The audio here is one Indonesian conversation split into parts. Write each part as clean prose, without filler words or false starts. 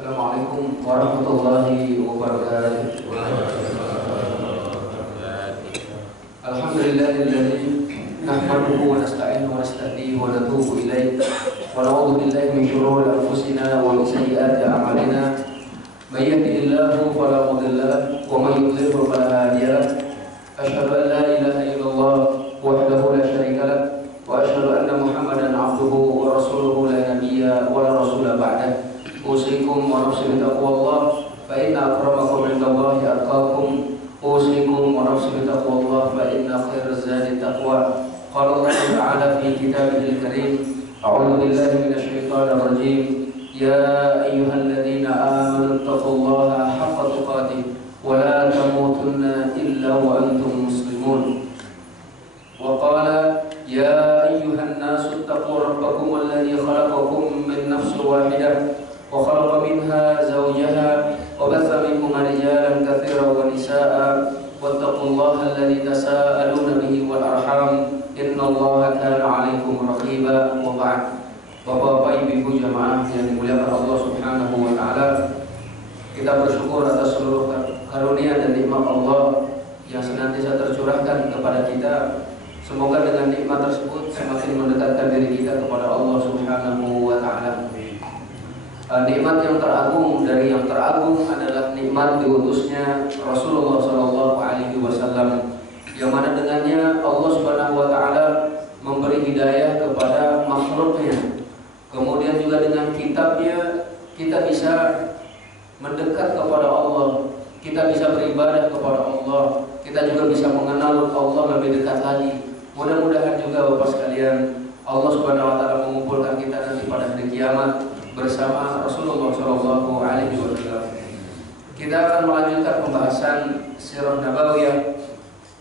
Assalamualaikum warahmatullahi wabarakatuh. Alhamdulillahilladzi nahmaduhu wa nasta'inuhu wa nastahdihi wa natubu ilaihi wa na'udzu billahi min shururi anfusina wa min sayyiati a'malina. May yahdihillahu fala mudilla lahu wa may yudlil fala hadiya lahu. Asyhadu an la ilaha illallah wahdahu la syarika lahu wa asyhadu anna Muhammadan 'abduhu wa rasuluhu la nabiyya wa la rasula ba'dahu. Usikum wa nafsi bitaqwallah fa inna akramakum indallahi atqakum. Usikum wa nafsi bitaqwallah fa inna khairaz zadi taqwa. Qala Allah Ta'ala fi kitabihil karim, a'udzu billahi minasy syaithanir rajim. Ya ayyuhalladzina amanu taqullaha haqqa tuqatih wa la tamutunna illa wa antum muslimun. Wa qala ya ayyuhan nasu taqu rabbakum alladzi khalaqakum min nafsin wahidah وخلق منها زوجها وبث منهما رجالا كثيرا ونساء واتقوا الله الذي تساءلون به والأرحام إن الله كان عليكم رقيبا. وبعد. Bapak-bapak, ibu-ibu jamaah yang dimuliakan Allah Subhanahu wa taala, kita bersyukur atas seluruh karunia dan nikmat Allah yang senantiasa tercurahkan kepada kita. Semoga dengan nikmat tersebut semakin mendekatkan diri kita kepada Allah Subhanahu wa taala. Nikmat yang teragung dari yang teragung adalah nikmat diutusnya Rasulullah SAW, yang mana dengannya Allah Subhanahu wa taala memberi hidayah kepada makhluknya. Kemudian juga dengan kitabnya kita bisa mendekat kepada Allah, kita bisa beribadah kepada Allah, kita juga bisa mengenal Allah lebih dekat lagi. Mudah-mudahan juga Bapak sekalian, Allah Subhanahu wa taala mengumpulkan kita nanti pada hari kiamat bersama Rasulullah SAW. Kita akan melanjutkan pembahasan sirah nabawiyah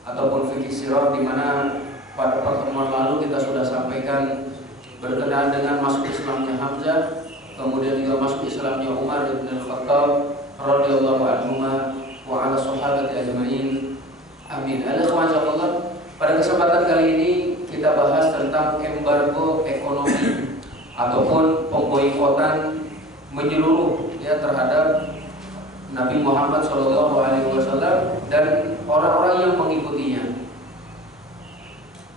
ataupun fikih sirah, di mana pada pertemuan lalu kita sudah sampaikan berkenaan dengan masuk Islamnya Hamzah, kemudian juga masuk Islamnya Umar bin Al-Khattab radhiyallahu anhu wa ala sahabati ajmain. Amin. Pada kesempatan kali ini kita bahas tentang embargo ekonomi ataupun pemboikotan menyeluruh terhadap Nabi Muhammad SAW dan orang-orang yang mengikutinya.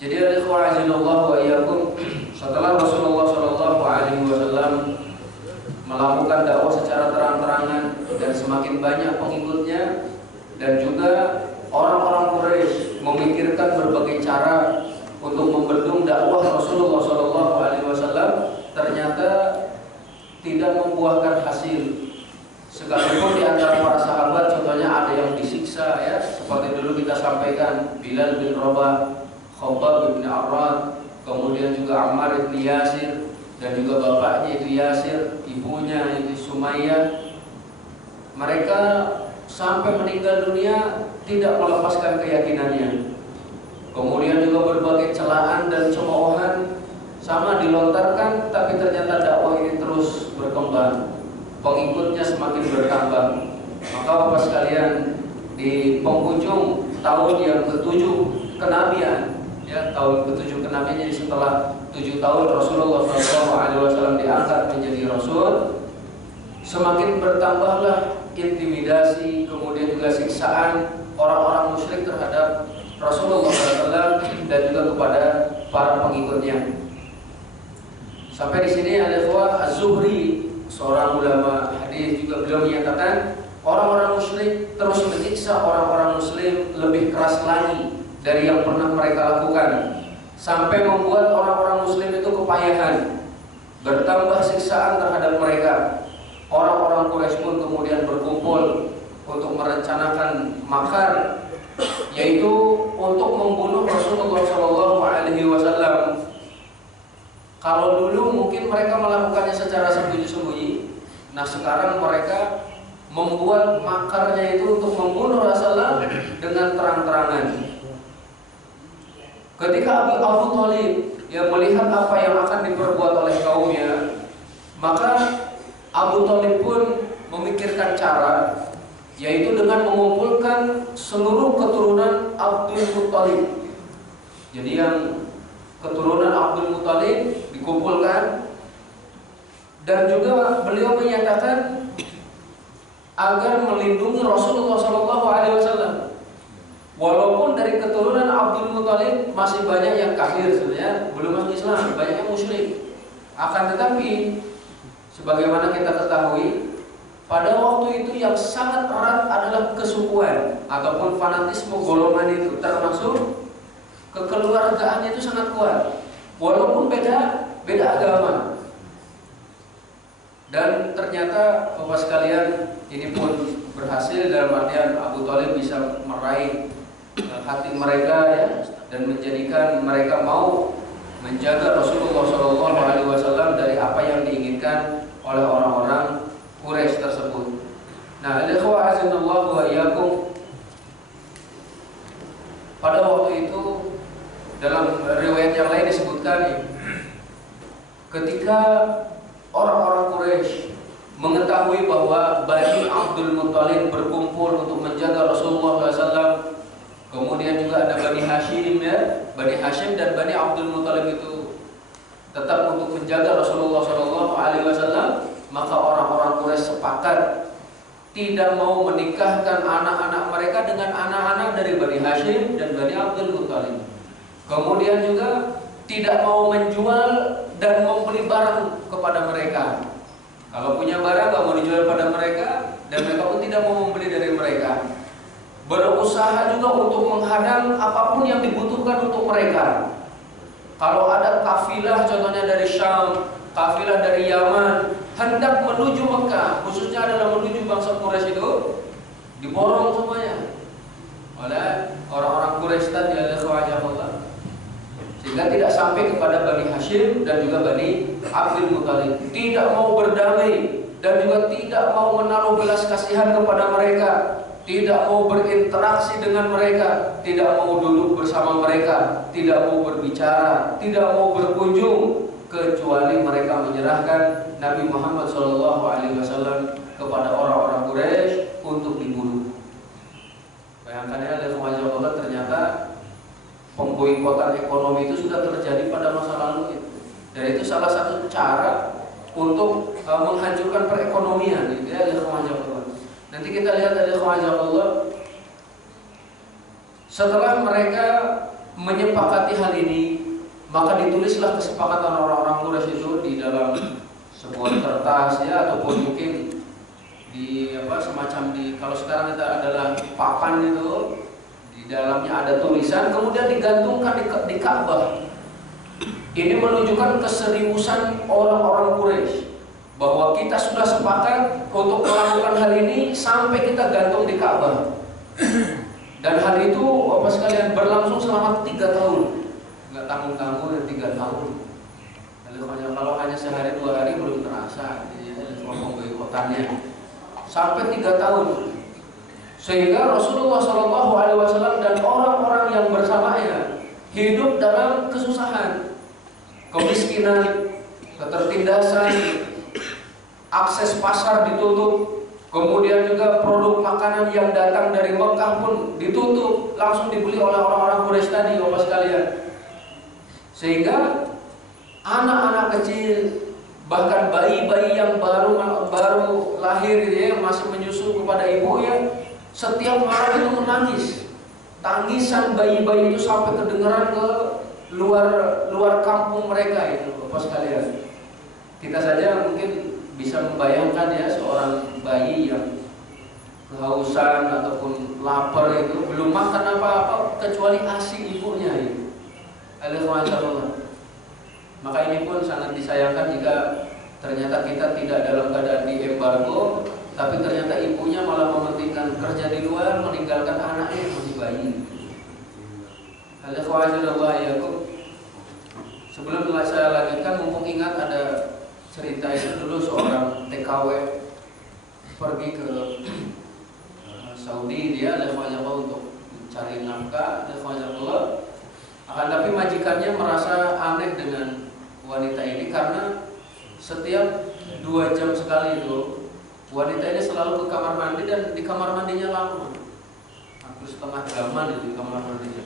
Jadi setelah Rasulullah SAW melakukan dakwah secara terang-terangan dan semakin banyak pengikutnya, dan juga orang-orang Quraisy memikirkan berbagai cara untuk membendung dakwah Rasulullah SAW, ternyata tidak membuahkan hasil. Sekalipun di antara para sahabat contohnya ada yang disiksa, seperti dulu kita sampaikan Bilal bin Rabah, Khabbab bin Arad, kemudian juga Ammar bin Yasir, dan juga bapaknya itu Yasir, ibunya itu Sumayyah. Mereka sampai meninggal dunia tidak melepaskan keyakinannya. Kemudian juga berbagai celaan dan cemoohan sama dilontarkan, tapi ternyata dakwah ini terus berkembang, pengikutnya semakin bertambah. Maka Bapak sekalian, di penghujung tahun yang ke-7 kenabian, tahun ke-7 kenabian, jadi setelah 7 tahun Rasulullah SAW diangkat menjadi Rasul, semakin bertambahlah intimidasi, kemudian juga siksaan orang-orang musyrik terhadap Rasulullah SAW dan juga kepada para pengikutnya. Sampai di sini Al-Ikhwah Az-Zuhri, seorang ulama hadis, juga beliau menyatakan orang-orang musyrik terus menyiksa orang-orang muslim lebih keras lagi dari yang pernah mereka lakukan, sampai membuat orang-orang muslim itu kepayahan, bertambah siksaan terhadap mereka. Orang-orang Quraisy pun kemudian berkumpul untuk merencanakan makar, yaitu untuk membunuh Rasulullah SAW. Kalau dulu mungkin mereka melakukannya secara sembunyi-sembunyi, nah sekarang mereka membuat makarnya itu untuk membunuh Rasulullah dengan terang-terangan. Ketika Abu Thalib melihat apa yang akan diperbuat oleh kaumnya, maka Abu Thalib pun memikirkan cara, yaitu dengan mengumpulkan seluruh keturunan Abdul Muttalib. Jadi yang keturunan Abdul Muttalib dikumpulkan, dan juga beliau menyatakan agar melindungi Rasulullah SAW. Walaupun dari keturunan Abdul Muthalib masih banyak yang kafir sebenarnya, belum masuk Islam, banyak yang musyrik. Akan tetapi sebagaimana kita ketahui, pada waktu itu yang sangat erat adalah kesukuan ataupun fanatisme golongan itu, termasuk kekeluargaannya itu sangat kuat. Walaupun beda agama. Dan ternyata Bapak sekalian, ini pun berhasil dalam artian Abu Thalib bisa meraih hati mereka ya, dan menjadikan mereka mau menjaga Rasulullah SAW dari apa yang diinginkan oleh orang-orang Quraisy tersebut. Nah, ikhwah azanallahu wa iyyakum, pada waktu itu dalam riwayat yang lain disebutkan, ketika orang-orang Quraisy mengetahui bahwa Bani Abdul Muthalib berkumpul untuk menjaga Rasulullah SAW, kemudian juga ada Bani Hashim ya, Bani Hashim dan Bani Abdul Muthalib itu tetap untuk menjaga Rasulullah SAW, maka orang-orang Quraisy sepakat tidak mau menikahkan anak-anak mereka dengan anak-anak dari Bani Hashim dan Bani Abdul Muthalib. Kemudian juga tidak mau menjual dan membeli barang kepada mereka. Kalau punya barang nggak mau dijual pada mereka, dan mereka pun tidak mau membeli dari mereka. Berusaha juga untuk menghadang apapun yang dibutuhkan untuk mereka. Kalau ada kafilah contohnya dari Syam, kafilah dari Yaman hendak menuju Mekah, khususnya adalah menuju bangsa Quraisy itu, diborong semuanya oleh orang-orang Quraisy tadi, sehingga tidak sampai kepada Bani Hashim dan juga Bani Abdul Muthalib. Tidak mau berdamai dan juga tidak mau menaruh belas kasihan kepada mereka, tidak mau berinteraksi dengan mereka, tidak mau duduk bersama mereka, tidak mau berbicara, tidak mau berkunjung, kecuali mereka menyerahkan Nabi Muhammad SAW kepada orang-orang Quraisy untuk dibunuh. Bayangkan ya, Allah, ternyata pemboikotan ekonomi itu sudah terjadi pada masa lalu itu. Dan itu salah satu cara untuk menghancurkan perekonomian gitu ya, Allah. Nanti kita lihat Allah, setelah mereka menyepakati hal ini, maka ditulislah kesepakatan orang-orang Quraisy itu di dalam sebuah kertas ya, ataupun mungkin di semacam di, kalau sekarang kita adalah papan itu, di dalamnya ada tulisan, kemudian digantungkan di Ka'bah. Ini menunjukkan keseriusan orang-orang Quraisy bahwa kita sudah sepakat untuk melakukan hal ini sampai kita gantung di Ka'bah. Dan hal itu Bapak sekalian berlangsung selama 3 tahun. Nggak tanggung-tanggung 3 tahun. Kalau hanya sehari 2 hari belum terasa pemboikotannya. Sampai 3 tahun. Sehingga Rasulullah SAW dan orang-orang yang bersamanya hidup dalam kesusahan, kemiskinan, ketertindasan, akses pasar ditutup, kemudian juga produk makanan yang datang dari Mekah pun ditutup, langsung dibeli oleh orang-orang Quraisy tadi, Bapak sekalian. Sehingga anak-anak kecil, bahkan bayi-bayi yang baru lahir gitu ya, masih menyusu kepada ibunya, setiap malam itu menangis. Tangisan bayi-bayi itu sampai kedengaran ke luar kampung mereka itu, Bapak sekalian. Kita saja mungkin bisa membayangkan ya, seorang bayi yang kehausan ataupun lapar itu, belum makan apa-apa kecuali ASI ibunya itu. Maka ini pun sangat disayangkan jika ternyata kita tidak dalam keadaan di embargo, tapi ternyata ibunya malah mementingkan kerja di luar, meninggalkan anaknya yang masih bayi. Sebelum saya lanjutkan, mumpung ingat ada cerita itu dulu, seorang TKW pergi ke Saudi, dia untuk mencari nafkah, akan tapi majikannya merasa aneh dengan wanita ini karena setiap 2 jam sekali itu wanita ini selalu ke kamar mandi, dan di kamar mandinya lama, hampir setengah jaman itu di kamar mandinya.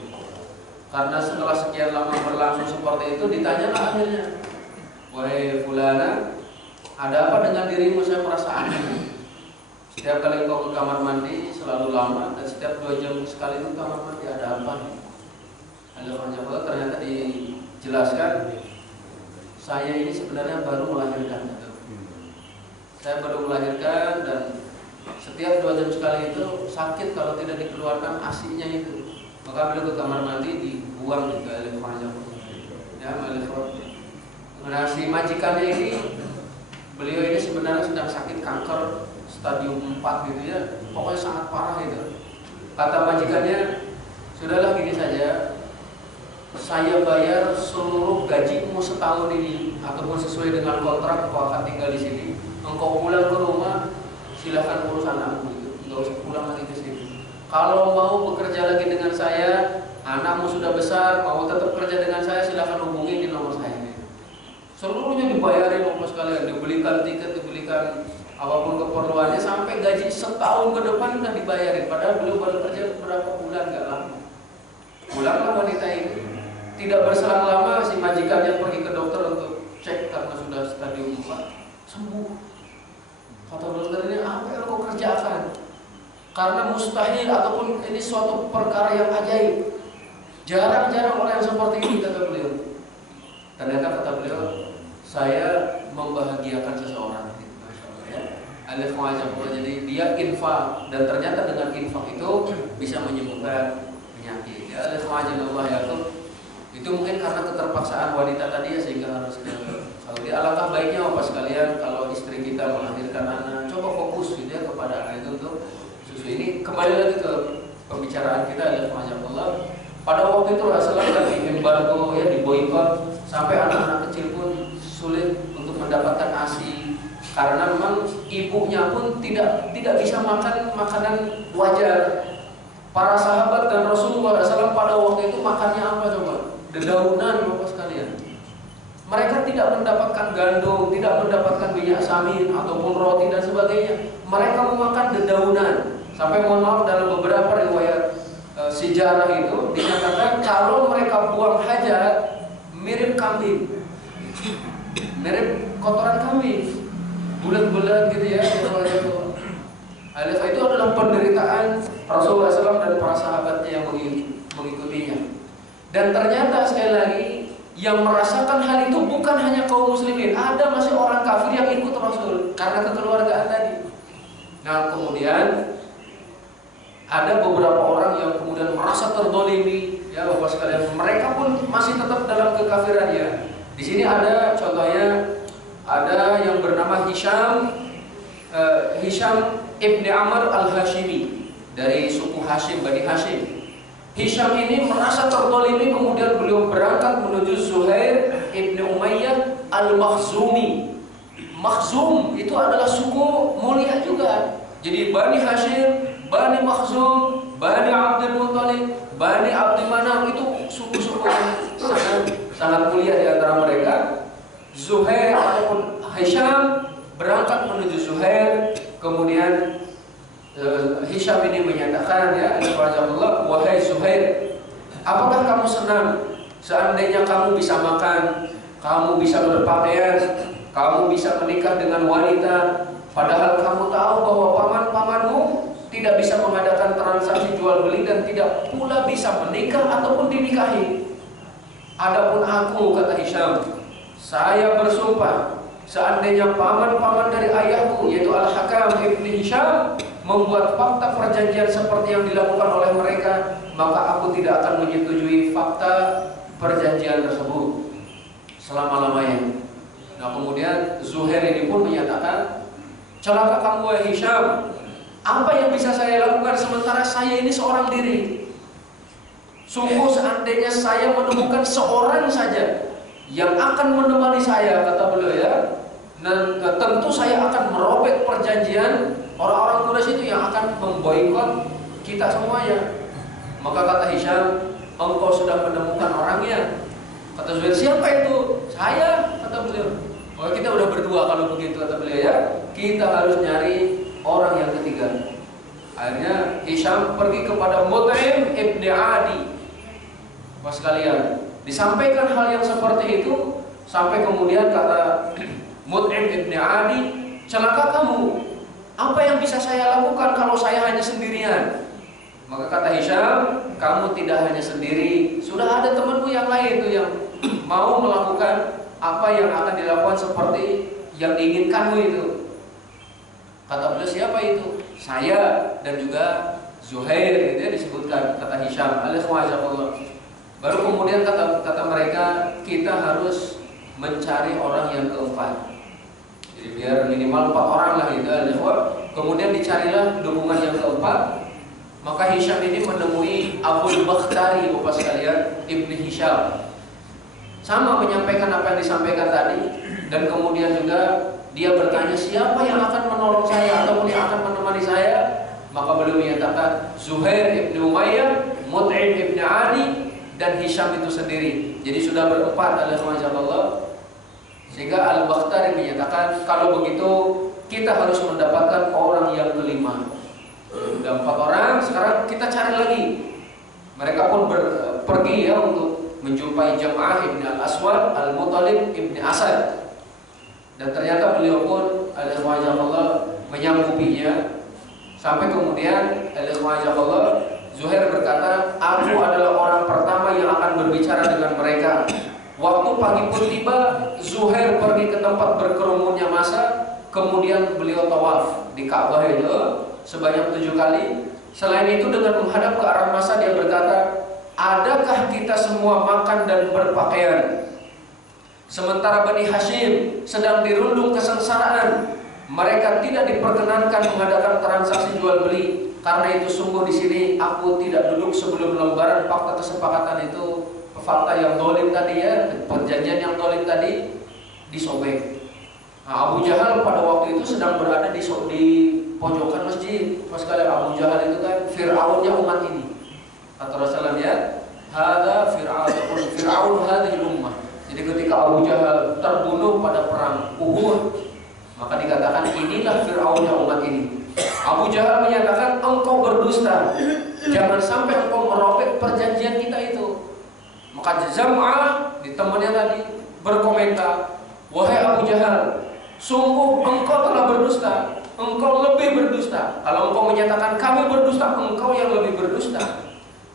Karena setelah sekian lama berlangsung seperti itu, ditanyalah akhirnya, "Wahai fulana, ada apa dengan dirimu? Saya merasa aneh. setiap kali engkau ke kamar mandi selalu lama, dan setiap 2 jam sekali itu kamar mandi ada apa nih? Ternyata dijelaskan, saya ini sebenarnya baru melahirkan. Saya baru melahirkan dan setiap 2 jam sekali itu sakit kalau tidak dikeluarkan asinya itu. Maka beliau ke kamar mandi dibuang juga oleh ya, nah, si majikannya ini, beliau ini sebenarnya sedang sakit kanker stadium 4 gitu ya, pokoknya sangat parah itu. Kata majikannya, sudahlah gini saja, saya bayar seluruh gajimu setahun ini, ataupun sesuai dengan kontrak kau akan tinggal di sini. Engkau pulang ke rumah, silahkan urus anakmu gitu, nggak usah pulang lagi ke sini. Kalau mau bekerja lagi dengan saya, anakmu sudah besar, mau tetap kerja dengan saya, silahkan hubungi di nomor saya. Seluruhnya dibayarin sama sekalian, dibelikan tiket, dibelikan apapun keperluannya, sampai gaji setahun ke depan udah dibayarin. Padahal beliau baru kerja berapa bulan, nggak lama. Pulanglah wanita ini. Tidak berselang lama si majikannya pergi ke dokter untuk cek karena sudah stadium 4, sembuh. Kata dokter ini, apa yang kau kerjakan? Karena mustahil ataupun ini suatu perkara yang ajaib. Jarang-jarang orang yang seperti ini, kata beliau. Ternyata kata beliau, saya membahagiakan seseorang. Alif wajah, jadi dia infak, dan ternyata dengan infak itu bisa menyembuhkan penyakit. Ya, alif wajah Allah ya itu mungkin karena keterpaksaan wanita tadi ya, sehingga harus ke Saudi. Alangkah baiknya Bapak sekalian kalau istri kita melahirkan anak, coba fokus gitu ya kepada anak itu untuk susu. Ini kembali lagi ke pembicaraan kita, alif wajah Allah. Pada waktu itu Rasulullah lagi embargo ya, diboikot, sampai anak-anak kecil pun sulit untuk mendapatkan ASI karena memang ibunya pun tidak bisa makan makanan wajar. Para sahabat dan Rasulullah SAW pada waktu itu makannya apa coba? Dedaunan Bapak sekalian. Mereka tidak mendapatkan gandum, tidak mendapatkan minyak samin ataupun roti dan sebagainya. Mereka memakan dedaunan. Sampai mohon maaf, dalam beberapa riwayat sejarah itu dinyatakan kalau mereka buang hajat mirip kambing, mirip kotoran kambing, bulat-bulat gitu ya. Alif itu adalah penderitaan Rasulullah SAW dan para sahabatnya yang mengikutinya. Dan ternyata sekali lagi yang merasakan hal itu bukan hanya kaum muslimin, ada masih orang kafir yang ikut Rasul karena kekeluargaan tadi. Nah kemudian ada beberapa orang yang kemudian merasa terdolimi, ya Bapak sekalian, mereka pun masih tetap dalam kekafirannya. Di sini ada contohnya, ada yang bernama Hisham ibni Amr al-Hashimi dari suku Hashim, Bani Hashim. Hisham ini merasa terdolimi, kemudian beliau berangkat menuju Zuhair ibni Umayyah al-Makhzumi. Makhzum itu adalah suku mulia juga. Jadi Bani Hashim, Bani Makhzum, Bani Abdul Muttalib, Bani Abdul Manaf itu suku-suku yang sangat mulia di antara mereka. Zuhair ataupun Hisham berangkat menuju Zuhair, kemudian Hisham ini menyatakan, ya Allah, wahai Zuhair, apakah kamu senang seandainya kamu bisa makan, kamu bisa berpakaian, kamu bisa menikah dengan wanita, padahal kamu tahu bahwa paman-pamanmu tidak bisa mengadakan transaksi jual beli dan tidak pula bisa menikah ataupun dinikahi. Adapun aku, kata Hisham, saya bersumpah seandainya paman-paman dari ayahku yaitu Al-Hakam ibni Hisham membuat fakta perjanjian seperti yang dilakukan oleh mereka, maka aku tidak akan menyetujui fakta perjanjian tersebut selama-lamanya. Nah kemudian Zuhair ini pun menyatakan, celaka kamu wahai Hisham, apa yang bisa saya lakukan sementara saya ini seorang diri? Sungguh seandainya saya menemukan seorang saja yang akan menemani saya, kata beliau ya, dan tentu saya akan merobek perjanjian orang-orang Quraisy itu yang akan memboikot kita semuanya. Maka kata Hisham, engkau sudah menemukan orangnya. Kata Zuhair, siapa itu? Saya, kata beliau. Oh kita udah berdua kalau begitu, kata beliau ya. Kita harus nyari orang yang ketiga. Akhirnya Hisham pergi kepada Mut'im ibni Adi. Pas sekalian disampaikan hal yang seperti itu, sampai kemudian kata Mut'im ibni Adi, celaka kamu, Apa yang bisa saya lakukan kalau saya hanya sendirian? Maka kata Hisham, kamu tidak hanya sendiri, sudah ada temanmu yang lain tuh yang mau melakukan apa yang akan dilakukan seperti yang diinginkanmu itu. Kata beliau, siapa itu? Saya dan juga Zuhair, itu ya disebutkan, kata Hisham. Baru kemudian kata mereka, kita harus mencari orang yang keempat. Jadi biar minimal 4 orang lah gitu. Kemudian dicarilah dukungan yang keempat. Maka Hisham ini menemui Abul Bakhtari, Bapak sekalian, Ibni Hisham. Sama menyampaikan apa yang disampaikan tadi. Dan kemudian juga dia bertanya, siapa yang akan menolong saya ataupun yang akan menemani saya? Maka beliau menyatakan Zuhair ibn Umayyah, Mut'im ibn Adi, dan Hisham itu sendiri. Jadi sudah berempat Allah. Sehingga Al-Bakhtari menyatakan, kalau begitu kita harus mendapatkan orang yang kelima. Sudah 4 orang, sekarang kita cari lagi. Mereka pun pergi ya untuk menjumpai Jam'ah ibn Al-Aswad, Al-Muttalib ibn Asad. Dan ternyata beliau pun Allah menyanggupinya. Sampai kemudian Allah Zuhair berkata, aku adalah orang pertama yang akan berbicara dengan mereka. Waktu pagi pun tiba, Zuhair pergi ke tempat berkerumunnya massa. Kemudian beliau tawaf di Ka'bah itu sebanyak 7 kali. Selain itu dengan menghadap ke arah massa dia berkata, adakah kita semua makan dan berpakaian? Sementara Bani Hashim sedang dirundung kesengsaraan. Mereka tidak diperkenankan mengadakan transaksi jual beli. Karena itu sungguh di sini aku tidak duduk sebelum lembaran fakta kesepakatan itu, fakta yang dolim tadi ya, perjanjian yang dolim tadi disobek. Nah, Abu Jahal pada waktu itu sedang berada di pojokan masjid. Pas kali Abu Jahal itu kan Fir'aunnya umat ini. Kata Rasulullah ya, hada Fir'aun hadhil ummah. Jadi ketika Abu Jahal terbunuh pada perang Uhud, maka dikatakan inilah Fir'aunnya umat ini. Abu Jahal menyatakan, engkau berdusta, jangan sampai engkau merobek perjanjian kita itu. Maka Zam'ah di temannya tadi berkomentar, wahai Abu Jahal, sungguh engkau telah berdusta, engkau lebih berdusta. Kalau engkau menyatakan kami berdusta, engkau yang lebih berdusta.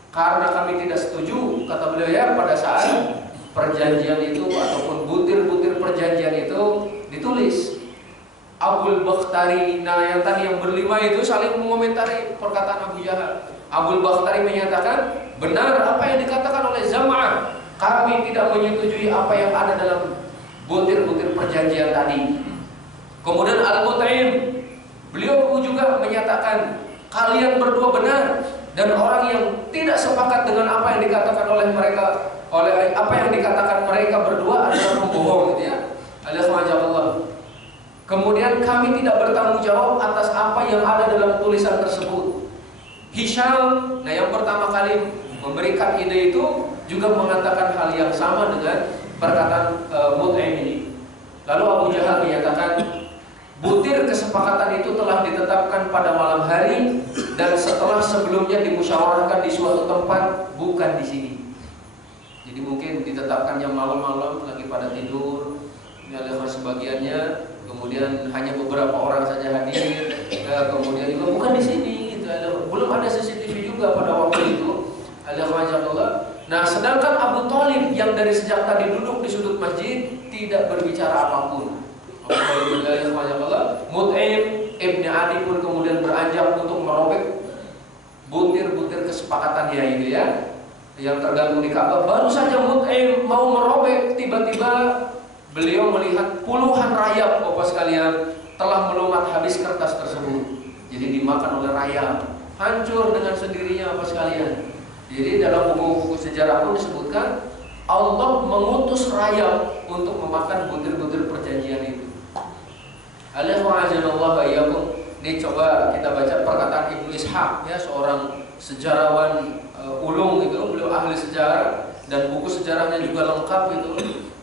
Karena kami tidak setuju, kata beliau ya, pada saat perjanjian itu ataupun butir-butir perjanjian itu ditulis. Abul Bakhtari, nah yang tadi yang berlima itu saling mengomentari perkataan Abu Jahal. Abul Bakhtari menyatakan, benar apa yang dikatakan oleh Zam'ah, kami tidak menyetujui apa yang ada dalam butir-butir perjanjian tadi. Kemudian Al-Mut'im, beliau juga menyatakan, kalian berdua benar, dan orang yang tidak sepakat dengan apa yang dikatakan oleh mereka, oleh apa yang dikatakan mereka berdua adalah pembohong, gitu ya. Allah. Kemudian kami tidak bertanggung jawab atas apa yang ada dalam tulisan tersebut. Hisham, nah yang pertama kali memberikan ide itu juga mengatakan hal yang sama dengan perkataan Mut'im ini. Lalu Abu Jahal menyatakan, butir kesepakatan itu telah ditetapkan pada malam hari dan setelah sebelumnya dimusyawarahkan di suatu tempat, bukan di sini. Jadi mungkin ditetapkannya malam-malam lagi pada tidur, oleh sebagiannya. Kemudian hanya beberapa orang saja hadir, kemudian juga bukan di sini, gitu. Belum ada CCTV juga pada waktu itu. Nah, sedangkan Abu Thalib yang dari sejak tadi duduk di sudut masjid tidak berbicara apapun. Mut'im ibn Adi pun kemudian beranjak untuk merobek butir-butir kesepakatannya itu ya, yang tergantung di Ka'bah. Baru saja Mut'im mau merobek, tiba-tiba beliau melihat puluhan rayap, Bapak sekalian, telah melumat habis kertas tersebut. Jadi dimakan oleh rayap, hancur dengan sendirinya, Bapak sekalian. Jadi dalam buku-buku sejarah pun disebutkan Allah mengutus rayap untuk memakan butir-butir perjanjian itu. Ini coba kita baca perkataan Ibnu Ishaq ya, seorang sejarawan ulung itu, beliau ahli sejarah dan buku sejarahnya juga lengkap itu.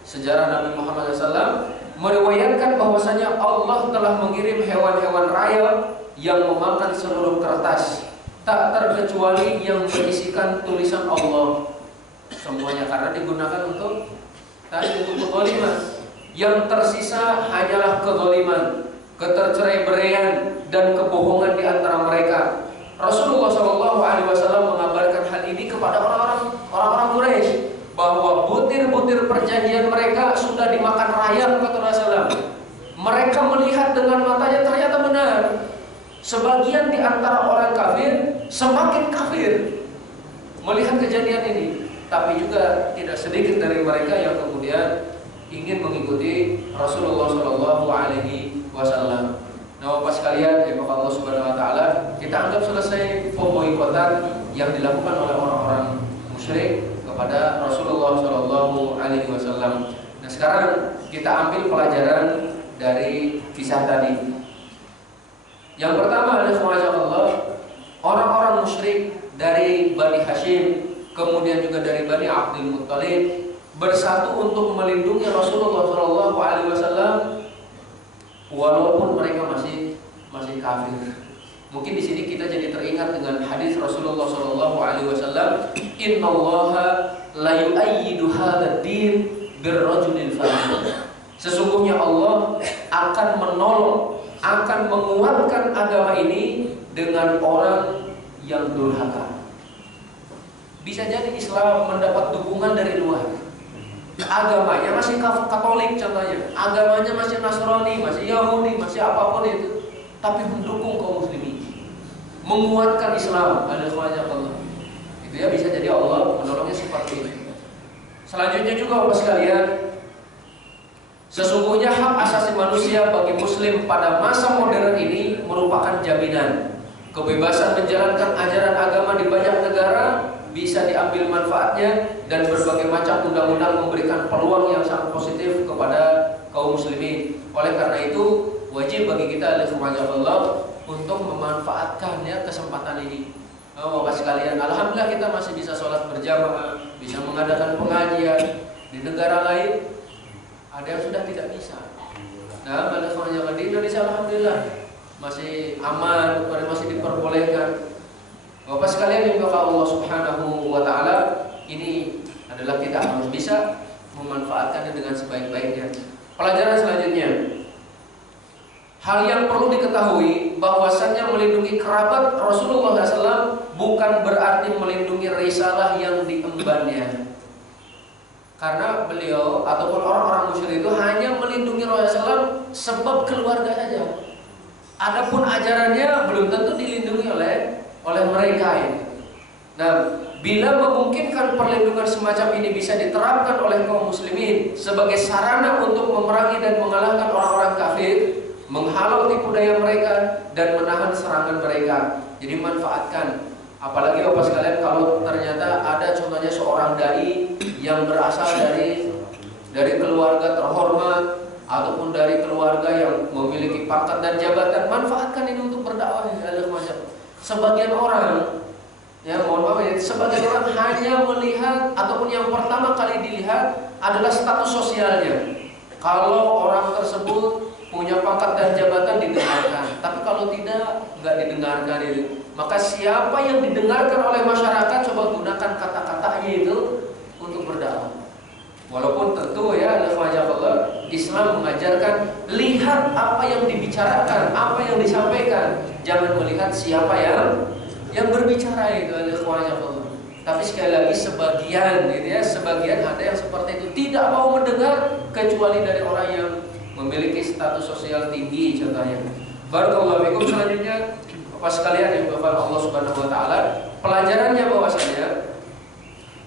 Sejarah Nabi Muhammad SAW meriwayatkan bahwasanya Allah telah mengirim hewan-hewan rayap yang memakan seluruh kertas, tak terkecuali yang berisikan tulisan Allah. Semuanya karena digunakan untuk kezaliman. Yang tersisa hanyalah kezaliman, keterceraiberaian, dan kebohongan di antara mereka. Rasulullah SAW mengabarkan hal ini kepada orang-orang Quraisy bahwa butir-butir perjanjian mereka sudah dimakan rayap, kata Rasulullah. Mereka melihat dengan matanya, ternyata benar. Sebagian di antara orang kafir semakin kafir melihat kejadian ini, tapi juga tidak sedikit dari mereka yang kemudian ingin mengikuti Rasulullah SAW. Nah, Bapak sekalian, ya Allah Subhanahu Wa Taala, kita anggap selesai pemboikotan yang dilakukan oleh orang-orang musyrik kepada Rasulullah SAW. Nah, sekarang kita ambil pelajaran dari kisah tadi. Yang pertama adalah orang-orang musyrik dari Bani Hashim, kemudian juga dari Bani Abdul Muttalib bersatu untuk melindungi Rasulullah SAW walaupun mereka masih kafir. Mungkin di sini kita jadi teringat dengan hadis Rasulullah SAW, Innallaha la yu'ayyidu hadzal din birrajulil fajir. Sesungguhnya Allah akan menolong, akan menguatkan agama ini dengan orang yang durhaka. Bisa jadi Islam mendapat dukungan dari luar. Agamanya masih Katolik contohnya, agamanya masih Nasrani, masih Yahudi, masih apapun itu, tapi mendukung kaum muslimin, menguatkan Islam. Ada Allah. Itu ya, bisa jadi Allah menolongnya seperti itu. Selanjutnya juga Bapak sekalian, sesungguhnya hak asasi manusia bagi muslim pada masa modern ini merupakan jaminan. Kebebasan menjalankan ajaran agama di banyak negara bisa diambil manfaatnya, dan berbagai macam undang-undang memberikan peluang yang sangat positif kepada kaum muslimin. Oleh karena itu wajib bagi kita Allah untuk memanfaatkan ya kesempatan ini. Bapak sekalian, alhamdulillah kita masih bisa sholat berjamaah, bisa mengadakan pengajian. Di negara lain ada yang sudah tidak bisa. Nah, di Indonesia alhamdulillah masih aman, masih diperbolehkan. Bapak sekalian yang dimuliakan Allah Subhanahu Wa Taala, ini adalah kita harus bisa memanfaatkannya dengan sebaik-baiknya. Pelajaran selanjutnya, hal yang perlu diketahui bahwasannya melindungi kerabat Rasulullah SAW bukan berarti melindungi risalah yang diembannya. Karena beliau ataupun orang-orang musyrik itu hanya melindungi Rasulullah SAW sebab keluarga saja. Adapun ajarannya belum tentu dilindungi oleh mereka ini. Nah, bila memungkinkan perlindungan semacam ini bisa diterapkan oleh kaum muslimin sebagai sarana untuk memerangi dan mengalahkan orang-orang kafir, menghalau tipu daya mereka dan menahan serangan mereka. Jadi manfaatkan. Apalagi Bapak sekalian kalau ternyata ada contohnya seorang dai yang berasal dari keluarga terhormat ataupun dari keluarga yang memiliki pangkat dan jabatan, manfaatkan ini untuk berdakwah. Sebagian orang, ya mohon maaf ya, sebagian orang hanya melihat ataupun yang pertama kali dilihat adalah status sosialnya. Kalau orang tersebut punya pangkat dan jabatan didengarkan, tapi kalau tidak, nggak didengarkan itu. Maka siapa yang didengarkan oleh masyarakat, coba gunakan kata-katanya itu untuk berdakwah. Walaupun tentu ya, Allah, Islam mengajarkan lihat apa yang dibicarakan, apa yang disampaikan. Jangan melihat siapa yang berbicara itu, Allah. Tapi sekali lagi sebagian, gitu ya, sebagian ada yang seperti itu, tidak mau mendengar kecuali dari orang yang memiliki status sosial tinggi, contohnya. Barakallahu fikum. Selanjutnya, Bapak sekalian yang dimuliakan Allah Subhanahu Wa Taala, pelajarannya bahwasanya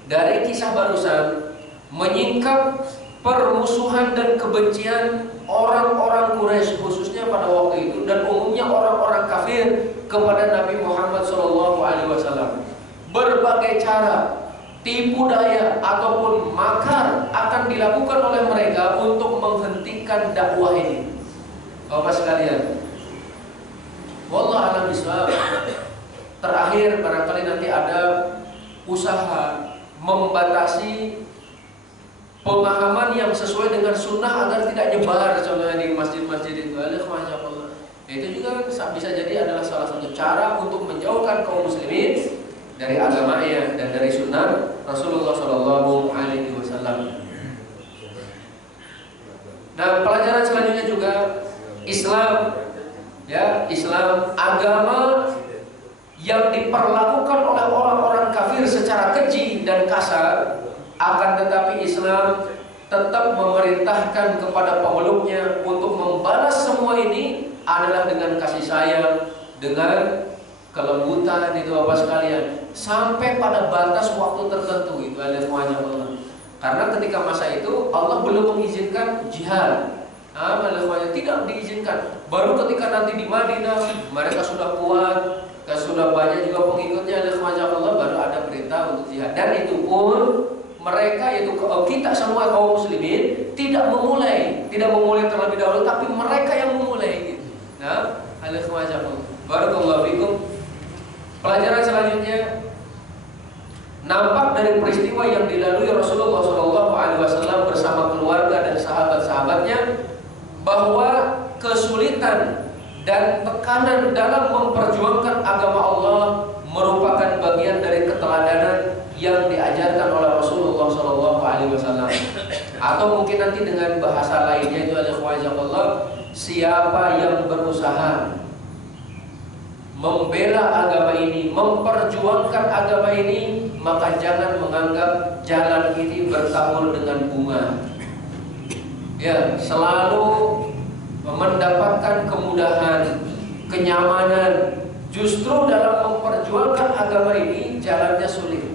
dari kisah barusan menyingkap permusuhan dan kebencian orang-orang Quraisy khususnya pada waktu itu dan umumnya orang-orang kafir kepada Nabi Muhammad SAW. Berbagai cara, tipu daya ataupun makar akan dilakukan oleh mereka untuk menghentikan dakwah ini. Bapak sekalian, wallahu a'lam bishawab. Terakhir barangkali nanti ada usaha membatasi pemahaman yang sesuai dengan sunnah agar tidak nyebar, contohnya di masjid-masjid itu. Itu juga bisa jadi adalah salah satu cara untuk menjauhkan kaum muslimin dari agamanya dan dari sunnah Rasulullah SAW. Nah, pelajaran selanjutnya juga Islam Ya, Islam agama yang diperlakukan oleh orang-orang kafir secara keji dan kasar, akan tetapi Islam tetap memerintahkan kepada pemeluknya untuk membalas semua ini adalah dengan kasih sayang, dengan kelembutan itu Bapak sekalian, sampai pada batas waktu tertentu itu ada semuanya Allah. Karena ketika masa itu Allah belum mengizinkan jihad. Tidak diizinkan. Baru ketika nanti di Madinah mereka sudah kuat, sudah banyak juga pengikutnya Allah, baru ada perintah untuk jihad. Dan itu pun mereka, yaitu kita semua kaum muslimin, tidak memulai terlebih dahulu, tapi mereka yang memulai gitu. Nah, barakallahu fikum. Pelajaran selanjutnya, nampak dari peristiwa yang dilalui Rasulullah SAW bersama keluarga dan sahabat-sahabatnya, bahwa kesulitan dan tekanan dalam memperjuangkan agama Allah merupakan bagian dari keteladanan yang diajarkan oleh Rasulullah SAW. Atau mungkin nanti dengan bahasa lainnya itu adalah siapa yang berusaha membela agama ini, memperjuangkan agama ini, maka jangan menganggap jalan ini bertabur dengan bunga. Ya, selalu mendapatkan kemudahan, kenyamanan. Justru dalam memperjuangkan agama ini jalannya sulit,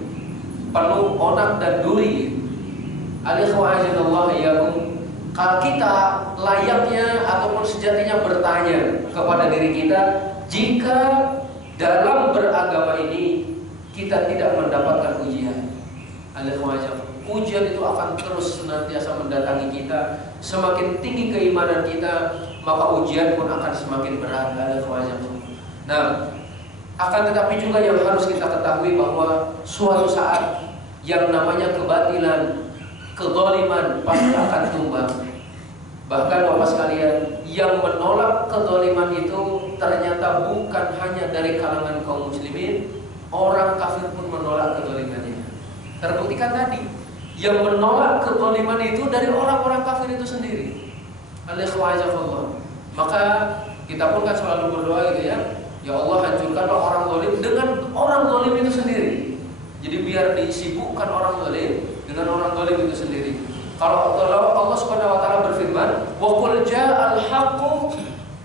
penuh onak dan duri. Kalau kita layaknya ataupun sejatinya bertanya kepada diri kita, jika dalam beragama ini kita tidak mendapatkan ujian, ujian itu akan terus senantiasa mendatangi kita. Semakin tinggi keimanan kita, maka ujian pun akan semakin berat. Nah, akan tetapi juga yang harus kita ketahui bahwa suatu saat yang namanya kebatilan, kezaliman pasti akan tumbang. Bahkan Bapak sekalian, yang menolak kezaliman itu ternyata bukan hanya dari kalangan kaum muslimin, orang kafir pun menolak kezalimannya. Terbuktikan tadi, yang menolak kezaliman itu dari orang-orang kafir itu sendiri. Maka kita pun kan selalu berdoa gitu ya, ya Allah hancurkanlah orang zalim dengan orang zalim itu sendiri. Jadi biar disibukkan orang zalim dengan orang zalim itu sendiri. Kalau Allah Subhanahu wa taala berfirman, "Wa qul ja'al haqqu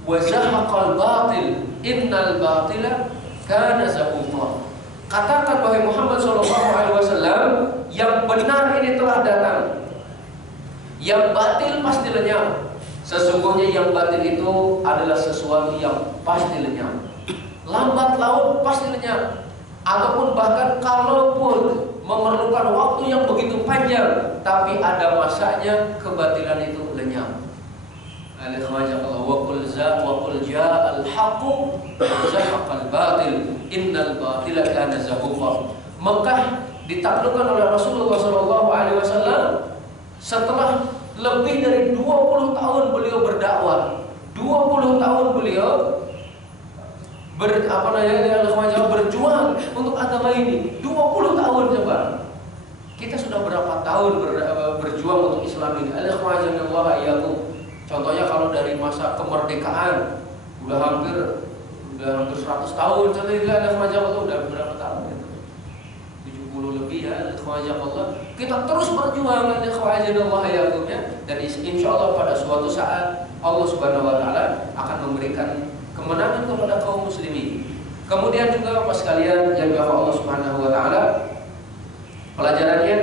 wa zahaqal batil, innal batila kana zahuqa." Katakan wahai Muhammad SAW, yang benar ini telah datang, yang batil pasti lenyap. Sesungguhnya yang batil itu adalah sesuatu yang pasti lenyap. Lambat laun pasti lenyap. Ataupun bahkan kalaupun memerlukan waktu yang begitu panjang, tapi ada masanya kebatilan itu lenyap. Wa qul ja'al haqqu wa zahaqal batil, innal batila kana zahuqa. Mekah ditaklukkan oleh Rasulullah SAW setelah lebih dari 20 tahun beliau berdakwah. 20 tahun beliau berjuang untuk agama ini. 20 tahun coba. Kita sudah berapa tahun berjuang untuk Islam ini? Contohnya kalau dari masa kemerdekaan udah hampir 100 tahun. Contohnya udah berapa tahun? 70 lebih ya. Kita terus berjuang ya. Dan insya Allah pada suatu saat Allah Subhanahu wa taala akan memberikan kemenangan kepada kaum muslimin. Kemudian juga Bapak sekalian yang dirahmati Allah Subhanahu wa taala, pelajarannya,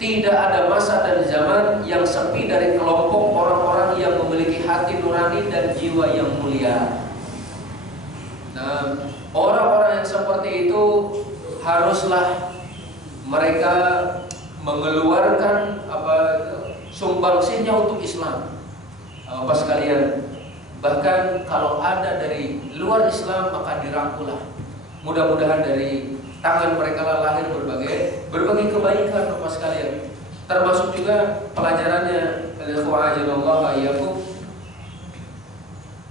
tidak ada masa dan zaman yang sepi dari kelompok orang-orang yang memiliki hati nurani dan jiwa yang mulia. Nah, orang-orang yang seperti itu haruslah mereka mengeluarkan sumbangsihnya untuk Islam. Bapak sekalian, bahkan kalau ada dari luar Islam maka dirangkullah. Mudah-mudahan dari tangan mereka lahir berbagai kebaikan Bapak sekalian. Termasuk juga pelajarannya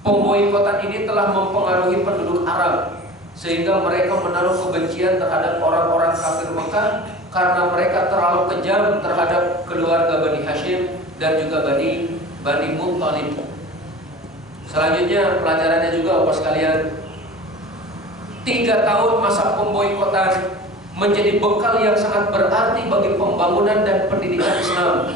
pemboikotan ini telah mempengaruhi penduduk Arab, sehingga mereka menaruh kebencian terhadap orang-orang kafir Mekah karena mereka terlalu kejam terhadap keluarga Bani Hashim dan juga Bani Muttalib. Selanjutnya pelajarannya juga Bapak sekalian, 3 tahun masa pemboikotan menjadi bekal yang sangat berarti bagi pembangunan dan pendidikan Islam,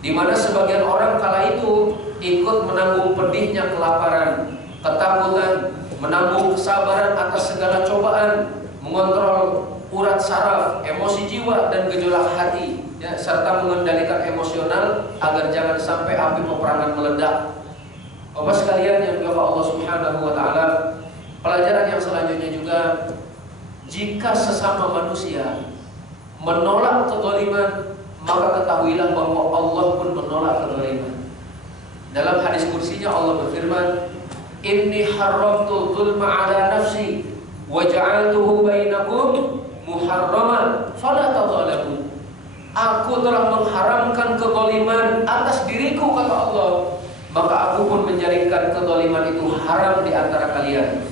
di mana sebagian orang kala itu ikut menanggung pedihnya kelaparan, ketakutan, menanggung kesabaran atas segala cobaan, mengontrol urat saraf, emosi jiwa dan gejolak hati, ya, serta mengendalikan emosional agar jangan sampai api peperangan meledak. Bapak sekalian yang dimuliakan Allah Subhanahu wa taala, pelajaran yang selanjutnya juga, jika sesama manusia menolak kezaliman, maka ketahuilah bahwa Allah pun menolak kezaliman. Dalam hadis kursinya Allah berfirman, "Inni haramtu dzulma 'ala nafsi wa ja'altuhu bainakum muharraman fala tadzalamu." Aku telah mengharamkan kezaliman atas diriku, kata Allah, maka aku pun menjadikan kezaliman itu haram di antara kalian.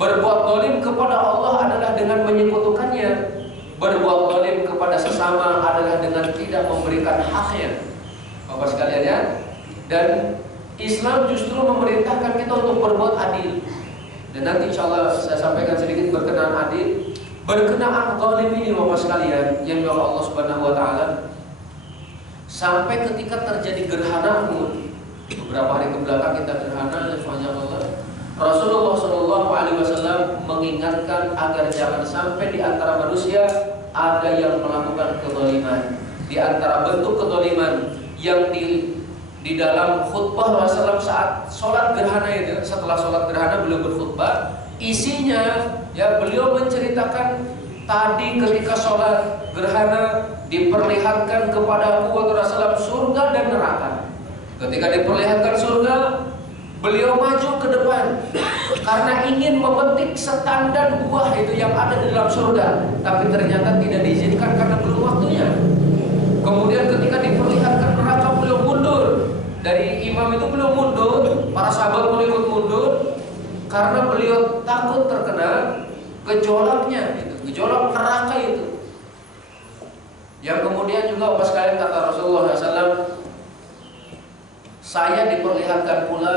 Berbuat zalim kepada Allah adalah dengan menyekutukannya. Berbuat zalim kepada sesama adalah dengan tidak memberikan haknya. Bapak sekalian ya. Dan Islam justru memerintahkan kita untuk berbuat adil. Dan nanti insya Allah saya sampaikan sedikit berkenaan adil. Berkenaan zalim ini Bapak sekalian yang dimuliakan Allah Subhanahu wa taala, sampai ketika terjadi gerhana moon, beberapa hari kebelakang kita gerhana, Allah, Rasulullah SAW mengingatkan agar jangan sampai di antara manusia ada yang melakukan kezaliman. Di antara bentuk kezaliman yang di dalam khutbah Rasulullah saat sholat gerhana itu, setelah sholat gerhana beliau berkhutbah, isinya ya beliau menceritakan tadi ketika sholat gerhana diperlihatkan kepada aku Rasulullah surga dan neraka. Ketika diperlihatkan surga, beliau maju ke depan karena ingin memetik setandan buah itu yang ada di dalam surga, tapi ternyata tidak diizinkan karena belum waktunya. Kemudian ketika diperlihatkan neraka, beliau mundur. Dari imam itu beliau mundur, para sahabat beliau ikut mundur karena beliau takut terkena gejolaknya itu, gejolak neraka itu. Yang kemudian juga pas kalian kata Rasulullah SAW, saya diperlihatkan pula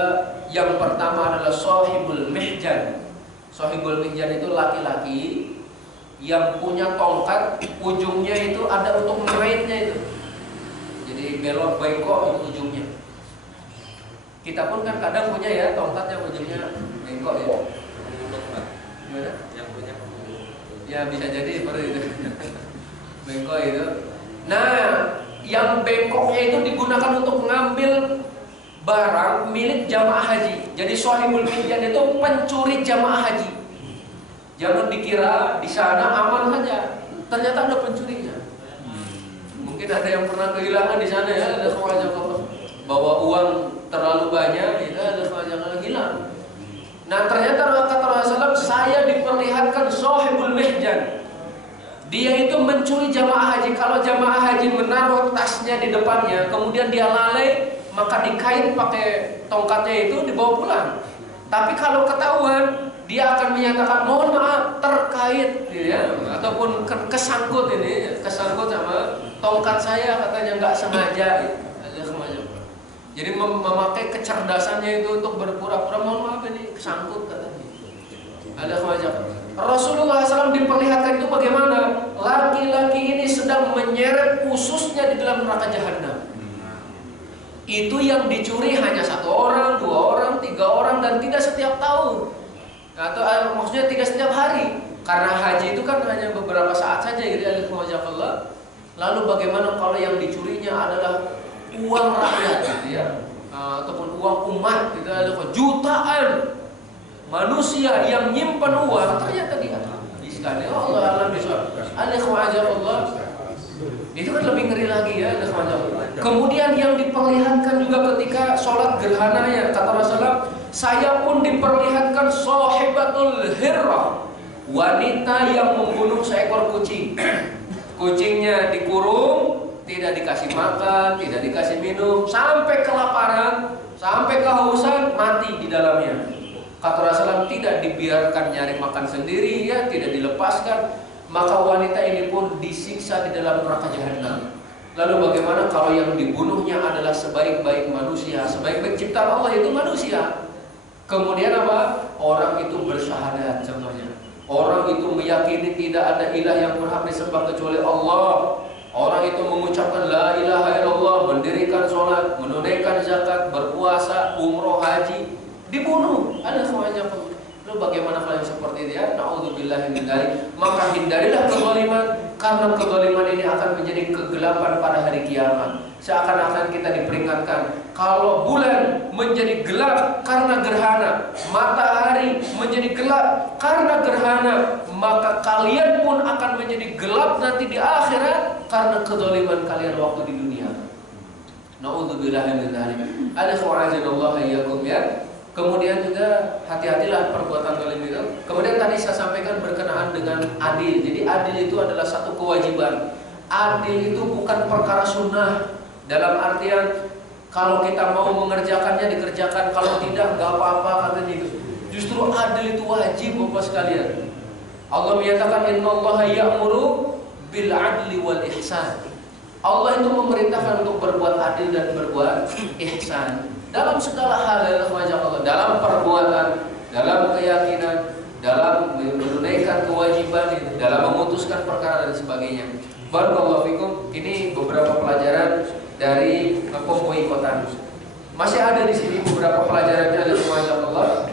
yang pertama adalah sahibul mihjan. Sahibul mihjan itu laki-laki yang punya tongkat, ujungnya itu ada untuk mengaitnya itu. Jadi belok bengkok itu ujungnya. Kita pun kan kadang punya ya tongkat yang ujungnya bengkok ya. Gimana? Yang punya. Ya bisa jadi seperti itu. Bengkok itu. Nah, yang bengkoknya itu digunakan untuk mengambil barang milik jamaah haji. Jadi sahibul mihjan itu pencuri jamaah haji. Jangan dikira di sana aman saja. Ternyata ada pencurinya. Mungkin ada yang pernah kehilangan di sana ya, ada khawatir bawa uang terlalu banyak, itu ada khawatir hilang. Nah ternyata kata Rasulullah, saya diperlihatkan sahibul mihjan. Dia itu mencuri jamaah haji. Kalau jamaah haji menaruh tasnya di depannya, kemudian dia lalai, maka dikait pakai tongkatnya itu dibawa pulang. Tapi kalau ketahuan, dia akan menyatakan mohon maaf terkait, ya, ataupun kesangkut ini, kesangkut sama tongkat saya, katanya nggak sengaja. Jadi memakai kecerdasannya itu untuk berpura-pura mohon maaf ini kesangkut katanya. Ada kemajuan. Rasulullah SAW diperlihatkan itu bagaimana laki-laki ini sedang menyeret ususnya di dalam neraka jahanam. Itu yang dicuri hanya 1 orang, 2 orang, 3 orang, dan tidak setiap tahun. Atau maksudnya tidak setiap hari. Karena haji itu kan hanya beberapa saat saja, gitu ya. Lalu bagaimana kalau yang dicurinya adalah uang rakyat, gitu ya, ataupun uang umat, gitu ya, jutaan manusia yang nyimpan uang, ternyata dia habiskan. Ya Allah, Allah. Itu kan lebih ngeri lagi ya. Kemudian yang diperlihatkan juga ketika sholat gerhananya, kata Rasulullah, saya pun diperlihatkan sahibatul hirrah, wanita yang membunuh seekor kucing. Kucingnya dikurung, tidak dikasih makan, tidak dikasih minum, sampai kelaparan, sampai kehausan, mati di dalamnya. Kata Rasulullah, tidak dibiarkan nyari makan sendiri, ya, tidak dilepaskan. Maka wanita ini pun disiksa di dalam neraka jahanam. Lalu bagaimana kalau yang dibunuhnya adalah sebaik-baik manusia? Sebaik-baik ciptaan Allah itu manusia. Kemudian apa? Orang itu bersyahadat contohnya. Orang itu meyakini tidak ada ilah yang berhak disembah kecuali Allah. Orang itu mengucapkan la ilaha illallah, mendirikan sholat, menunaikan zakat, berpuasa, umroh, haji, dibunuh. Ada semuanya. Lalu bagaimana kalau yang seperti itu ya? Na'udzubillahi min dzalik. Maka hindarilah kezaliman, karena kezaliman ini akan menjadi kegelapan pada hari kiamat. Seakan-akan kita diperingatkan, kalau bulan menjadi gelap karena gerhana, matahari menjadi gelap karena gerhana, maka kalian pun akan menjadi gelap nanti di akhirat karena kezaliman kalian waktu di dunia. Na'udzubillahi min dzalik. Alhamdulillah iyyakum ya. Kemudian juga hati-hatilah perbuatan zalim itu. Kemudian tadi saya sampaikan berkenaan dengan adil. Jadi adil itu adalah satu kewajiban. Adil itu bukan perkara sunnah. Dalam artian kalau kita mau mengerjakannya dikerjakan, kalau tidak nggak apa-apa katanya itu. Justru adil itu wajib Bapak sekalian. Allah menyatakan innallaha ya'muru bil adli wal ihsan. Allah itu memerintahkan untuk berbuat adil dan berbuat ihsan. Dalam segala hal Allah, dalam perbuatan, dalam keyakinan, dalam menunaikan kewajiban, dalam memutuskan perkara dan sebagainya. Barakallahu fikum. Ini beberapa pelajaran dari pemboikotan. Masih ada di sini beberapa pelajarannya Allah.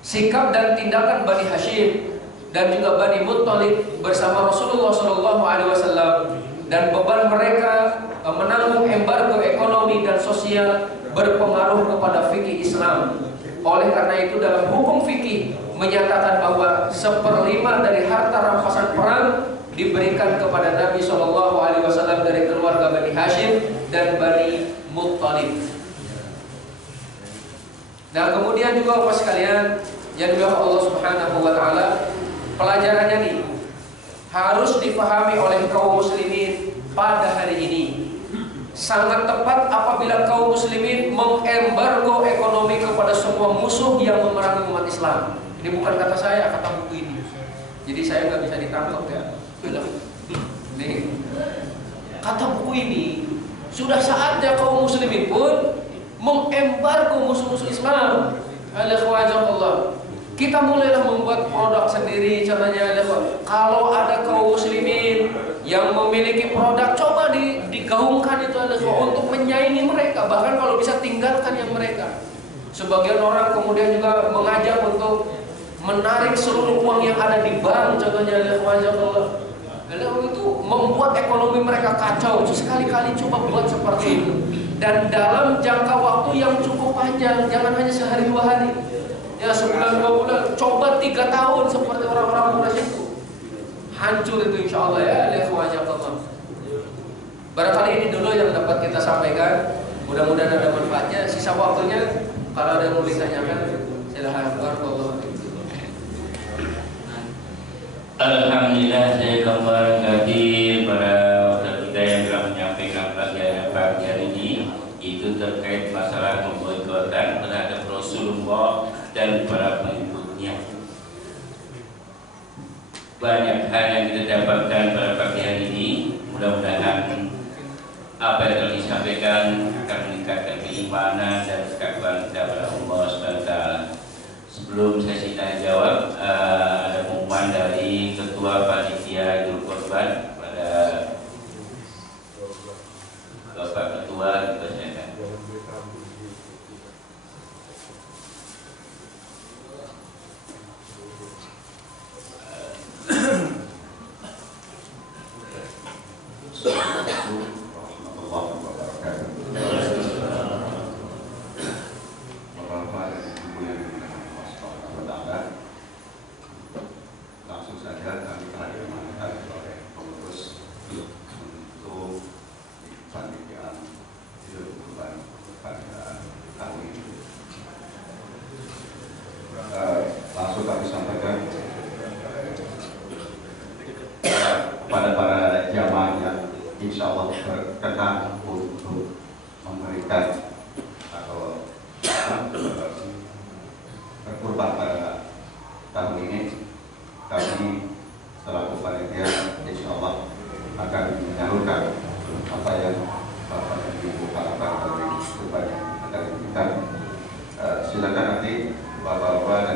Sikap dan tindakan Bani Hashim dan juga Bani Muttalib bersama Rasulullah SAW dan beban mereka menanggung embargo ekonomi dan sosial berpengaruh kepada fikih Islam. Oleh karena itu dalam hukum fikih menyatakan bahwa 1/5 dari harta rampasan perang diberikan kepada Nabi SAW dari keluarga Bani Hashim dan Bani Muttalib. Nah kemudian juga Bapak sekalian yang dimuliakan Allah Subhanahu wa Ta'ala, pelajarannya nih harus dipahami oleh kaum muslimin pada hari ini. Sangat tepat apabila kaum muslimin mengembargo ekonomi kepada semua musuh yang memerangi umat Islam. Ini bukan kata saya, kata buku ini. Jadi saya nggak bisa ditangkap ya. Nih, kata buku ini sudah saatnya kaum muslimin pun mengembargo musuh-musuh Islam. Alhamdulillah. Kita mulailah membuat produk sendiri caranya. Kalau ada kaum muslimin yang memiliki produk, coba digaungkan itu untuk menyaingi mereka. Bahkan kalau bisa tinggalkan yang mereka. Sebagian orang kemudian juga mengajak untuk menarik seluruh uang yang ada di bank, contohnya itu membuat ekonomi mereka kacau. Sekali-kali coba buat seperti itu. Dan dalam jangka waktu yang cukup panjang, jangan hanya sehari 2 hari. Ya sebulan 2 bulan, coba 3 tahun seperti orang-orang Quraisy itu. Hancur itu insya Allah ya. Barangkali ini dulu yang dapat kita sampaikan. Mudah-mudahan ada manfaatnya. Sisa waktunya kalau ada yang mau ditanyakan silahkan. Alhamdulillah saya kembali para ustaz kita yang telah menyampaikan pelajaran ini. Itu terkait masalah pemboikotan terhadap Rasulullah dan para pengikutnya. Banyak hal yang kita dapatkan pada pagi hari ini. Mudah-mudahan apa yang telah disampaikan akan meningkatkan keimanan dan ketakwaan kita pada Allah SWT. Sebelum sesi tanya jawab, ada pengumuman dari Ketua Panitia Juru Korban pada Bapak Ketua dipersilakan.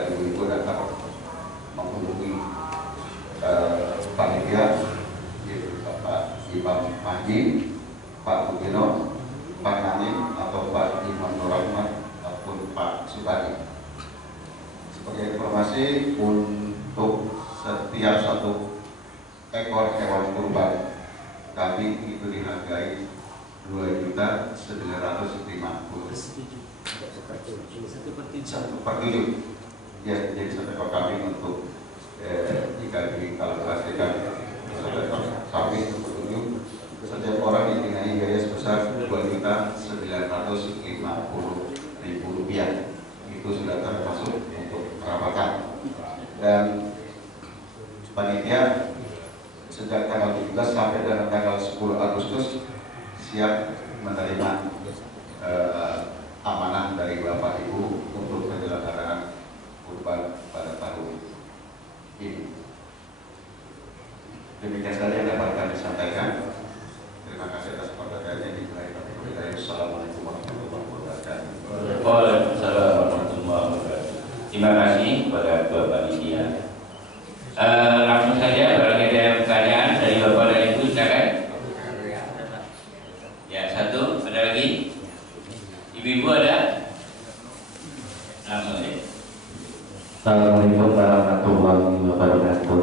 dan ibu-ibu datang menghubungi panitia, yaitu Bapak Imam Mahdi, Pak Bugino, Pak Nanim atau Pak Imam Nurrahman ataupun Pak Subadi. Sebagai informasi, untuk setiap satu ekor hewan kurban kami itu dihargai 2.950.000. 1/7. Ya, jadi satu ekor kambing untuk jika dikalkulasikan satu ekor sapi 1/7, setiap orang dikenai biaya sebesar 2.950.000 rupiah. Itu sudah termasuk untuk perawatan. Dan panitia sejak tanggal 17 sampai dengan tanggal 10 Agustus siap menerima amanah dari Bapak Ibu untuk penyelenggaraan kurban pada tahun ini. Demikian saja yang dapat kami sampaikan. Terima kasih atas perhatiannya. Assalamualaikum warahmatullahi wabarakatuh. Waalaikumsalam warahmatullahi wabarakatuh. Terima kasih kepada Ketua Panitia. Langsung saja barangkali ada pertanyaan dari Bapak dan Ibu, silakan. Ya, satu, ada lagi? Ibu-ibu ada? Langsung aja. Assalamualaikum warahmatullahi wabarakatuh.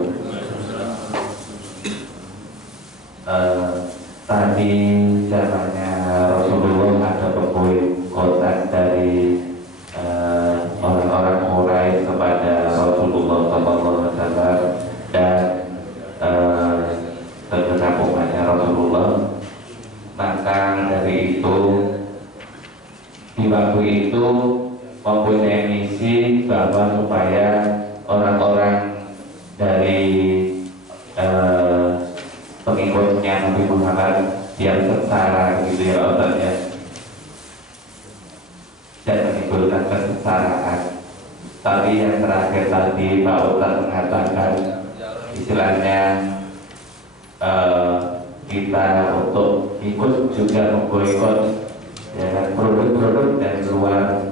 Tadi zamannya Rasulullah ada pemboikotan dari orang-orang Quraisy kepada Rasulullah SAW dan terkena umatnya Rasulullah. Maka dari itu di waktu itu mempunyai misi bahwa supaya orang-orang dari pengikutnya Nabi Muhammad yang setara gitu ya Ustaz ya, dan menimbulkan kesetaraan. Tapi yang terakhir tadi Pak Ustaz mengatakan istilahnya kita untuk ikut juga memboikot ya kan, produk-produk dari luar.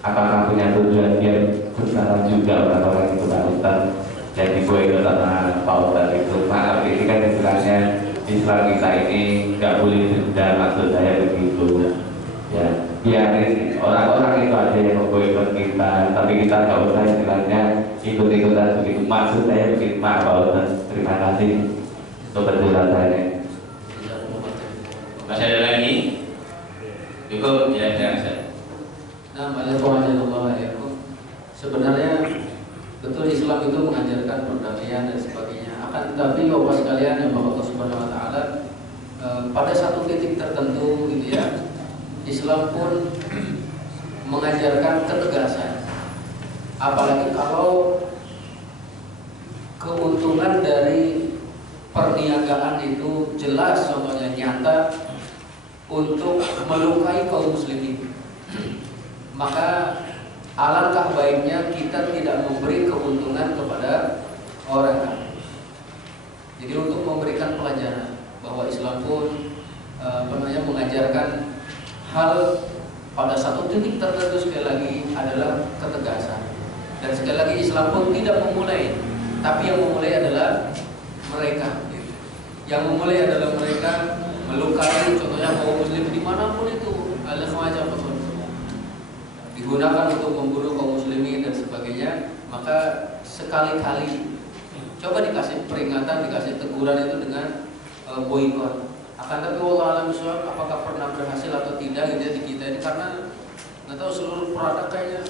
Apakah punya tujuan biar setara juga orang-orang itu Pak Ustaz? Jadi boikot sama Pak Ustaz itu, maaf ini kan istilahnya Islam kita ini nggak boleh denda, maksud saya begitu ya. Biarin orang-orang itu aja yang memboikot kita, tapi kita nggak usah istilahnya ikut-ikutan begitu. Maksud saya begitu, Pak Ustaz. Terima kasih untuk penjelasannya. Masih ada lagi? Cukup, ya, saya. Nah, sebenarnya betul Islam itu mengajarkan perdamaian dan sebagainya. Akan tetapi Bapak sekalian yang Allah Subhanahu wa taala pada satu titik tertentu gitu ya, Islam pun mengajarkan ketegasan. Apalagi kalau keuntungan dari perniagaan itu jelas, contohnya nyata untuk melukai kaum muslimin, maka alangkah baiknya kita tidak memberi keuntungan kepada orang kafir. Jadi untuk memberikan pelajaran bahwa Islam pun mengajarkan hal pada satu titik tertentu, sekali lagi adalah ketegasan. Dan sekali lagi Islam pun tidak memulai, tapi yang memulai adalah mereka. Yang memulai adalah mereka melukai, contohnya kaum muslim dimanapun itu, al-khawajah digunakan untuk membunuh kaum muslimin dan sebagainya. Maka sekali-kali coba dikasih peringatan, dikasih teguran itu dengan boikot. Akan tapi Allah alam bisawab, apakah pernah berhasil atau tidak gitu ya di kita ini, karena nggak tahu seluruh produk kayaknya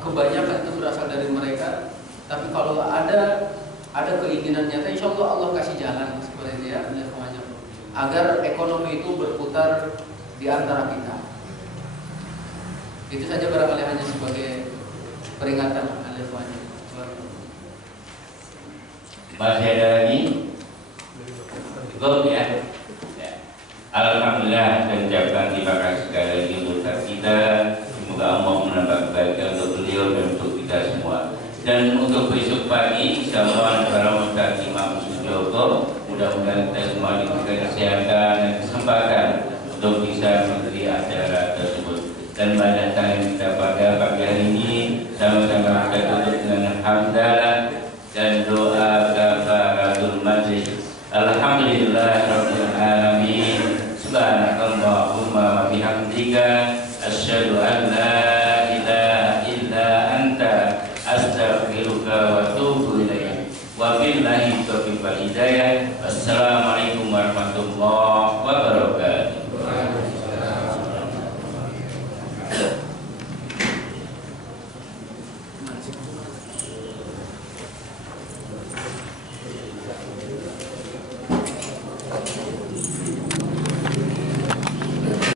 kebanyakan itu berasal dari mereka. Tapi kalau ada keinginan nyata, insya Allah Allah kasih jalan seperti itu ya, agar ekonomi itu berputar di antara kita. Itu saja barangkali hanya sebagai peringatan. Masih ada lagi? Cukup ya? Ya. Alhamdulillah, dan ucapkan terima kasih sekali lagi untuk kita. Semoga Allah menambah kebaikan untuk beliau dan untuk kita semua. Dan untuk besok pagi, insyaallah para Ustaz Imam Sujogo, mudah-mudahan kita semua diberikan kesehatan dan kesempatan untuk bisa menghadiri acara tersebut. Dan pada yang kita pada pagi hari ini hamdalah dan doa kafaratul majlis. Alhamdulillahirabbil alamin. Subhanakallahumma wa bihamdika asyhadu an la ilaha illa anta astaghfiruka wa atubu ilaik. Wa billahi taufiq wal hidayah. Wassalamualaikum warahmatullahi wabarakatuh.